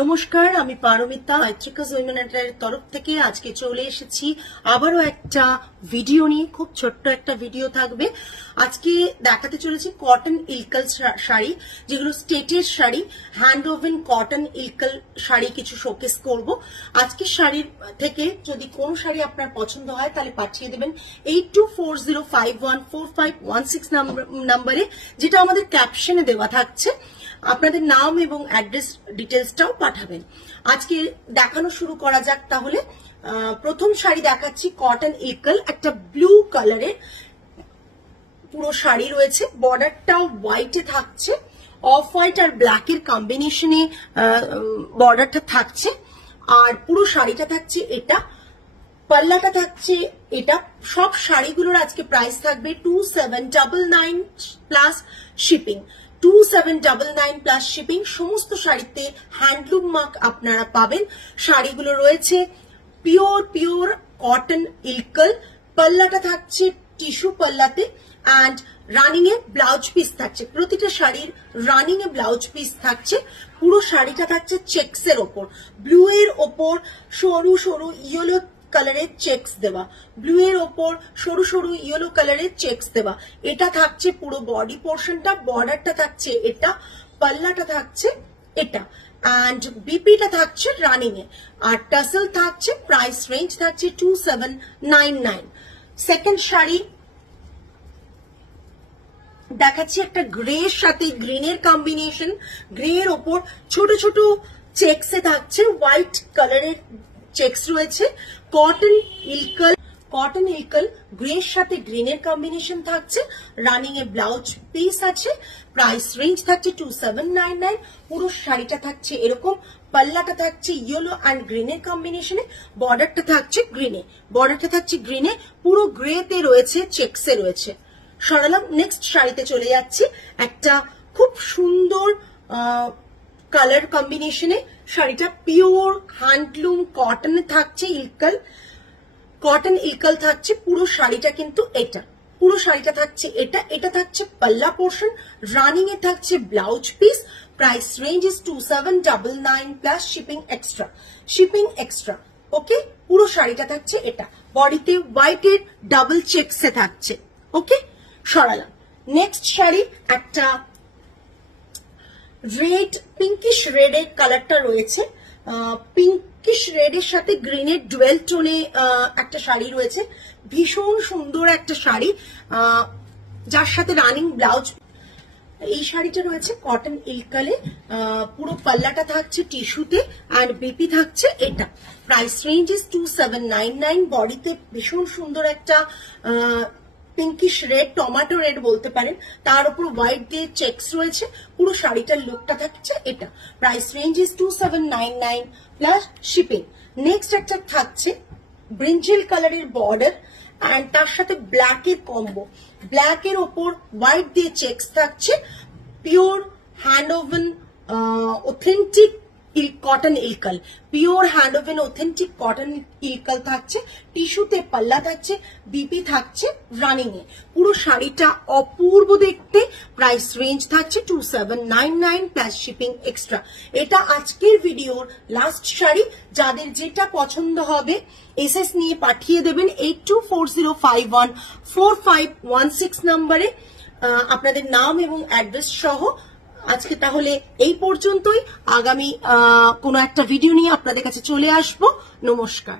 নমস্কার, আমি পারমিতা আইত্রিকাস উইমেন এন্টারপ্রাইজের তরফ থেকে আজকে চলে এসেছি আবারও একটা ভিডিও নিয়ে। খুব ছোট্ট একটা ভিডিও থাকবে। আজকে দেখাতে চলেছি কটন ইলকাল শাড়ি, যেগুলো স্টেটের sari, hand woven cotton Ilkal sari কিছু শোকেস করব। আজকে শাড়ির থেকে যদি কোন শাড়ি আপনার পছন্দ হয় তাহলে পাঠিয়ে দেবেন 8240514516 নাম্বারে, যেটা আমাদের ক্যাপশনে দেওয়া থাকছে। আপনাদের নাম এবং অ্যাড্রেস ডিটেলসটাও পাঠাবেন। আজকে দেখানো শুরু করা যাক তাহলে। প্রথম শাড়ি দেখাচ্ছি কটন ইলকাল, একটা ব্লু কালারের পুরো শাড়ি রয়েছে। বর্ডারটাও হোয়াইটে থাকছে, অফ হোয়াইট আর ব্ল্যাকের কম্বিনেশনে বর্ডারটা থাকছে। আর পুরো শাড়িটা থাকছে এটা, পাল্লাটা থাকছে এটা। সব শাড়িগুলোর আজকে প্রাইস থাকবে 2799 প্লাস শিপিং। 2799 plus shipping. সমস্ত শাড়িতে হ্যান্ডলুম মার্ক আপনারা পাবেন। শাড়িগুলো রয়েছে পিওর কটন ইলকাল। পাল্লাটা থাকছে টিস্যু পাল্লাতে অ্যান্ড রানিং এ ব্লাউজ পিস থাকছে। প্রতিটা শাড়ির রানিং এ ব্লাউজ পিস থাকছে। পুরো শাড়িটা থাকছে চেক্স এর ওপর, ব্লু এর ওপর সরু সরু ইয়েলো কালারের চেক্স দেওয়া, ব্লু এর ওপর সরু সরু ইয়েলো কালারের চেক্স দেওয়া। এটা থাকছে পুরো বডি পোর্শনটা। বর্ডারটা থাকছে এটা, পাল্লাটা থাকছে এটা, অ্যান্ড বিপিটা থাকছে রানিং এ, আর টাসেল থাকছে। প্রাইস রেঞ্জ থাকছে 2799। সেকেন্ড শাড়ি দেখাচ্ছি একটা গ্রে এর সাথে গ্রিনের কম্বিনেশন। গ্রে এর ওপর ছোট ছোট চেক্সে থাকছে, হোয়াইট কালারের চেক্স রয়েছে। কটন ইলকাল গ্রের সাথে গ্রিনের কম্বিনেশন থাকছে। রানিং এ ব্লাউজ পিস আছে। প্রাইস রেঞ্জ থাকছে 2799। পুরো শাড়িটা থাকছে এরকম। পাল্লাটা থাকছে ইয়েলো অ্যান্ড গ্রিনের কম্বিনেশনে। বর্ডারটা থাকছে গ্রিনে। পুরো গ্রেতে রয়েছে, চেক্সে রয়েছে। সরালাম। নেক্সট শাড়িতে চলে যাচ্ছি। একটা খুব সুন্দর কালার কম্বিনেশনে শাড়িটা পিওর হ্যান্ডলুম কটনে থাকছে। কটন ইলকাল থাকছে। পুরো শাড়িটা কিন্তু এটা, পুরো শাড়িটা থাকছে এটা। এটা থাকছে পাল্লা পোর্শন। রানিং এ থাকছে blouse piece. Price range is 2799 plus shipping extra. Okay, পুরো শাড়িটা থাকছে এটা। বডিতে হোয়াইটের ডাবল চেক্সে থাকছে। ওকে, সরালাম। নেক্সট শাড়ি একটা রেড, পিঙ্কিশ রেড এর কালারটা রয়েছে। পিঙ্কিশ রেড এর সাথে গ্রিনের ডুয়েল টোনে একটা শাড়ি রয়েছে। ভীষণ সুন্দর একটা শাড়ি, যার সাথে রানিং ব্লাউজ। এই শাড়িটা রয়েছে কটন ইলকালে। পুরো পাল্লাটা থাকছে টিস্যুতে অ্যান্ড বিপি থাকছে এটা। Price range is 2799। বডিতে ভীষণ সুন্দর একটা পিঙ্কিশ রেড, টমেটো রেড বলতে পারেন, তার উপর হোয়াইট দিয়ে চেক্স রয়েছে। পুরো শাড়িটার লুকটা থাকছে এটা। Price range is 2799 plus shipping. Next একটা থাকছে ব্রিঞ্জেল কালারের বর্ডার অ্যান্ড তার সাথে ব্ল্যাকের কম্বো। ব্ল্যাকের ওপর হোয়াইট দিয়ে চেক্স থাকছে। Pure hand woven authentic cotton Ilkal, pure hand woven authentic cotton Ilkal থাকছে। টিস্যুতে পাল্লা থাকছে, বিপি থাকছে রানিং এ। পুরো শাড়িটা অপূর্ব দেখতে। প্রাইস রেঞ্জ থাকছে 2799 প্লাস শিপিং এক্সট্রা। এটা আজকের ভিডিওর লাস্ট শাড়ি। যাদের যেটা পছন্দ হবে এসএস নিয়ে পাঠিয়ে দেবেন 8240514516 নাম্বারে আপনাদের নাম এবং অ্যাড্রেস সহ। আজকে তাহলে এই পর্যন্তই। আগামী কোনো একটা ভিডিও নিয়ে আপনাদের কাছে চলে আসবো। নমস্কার।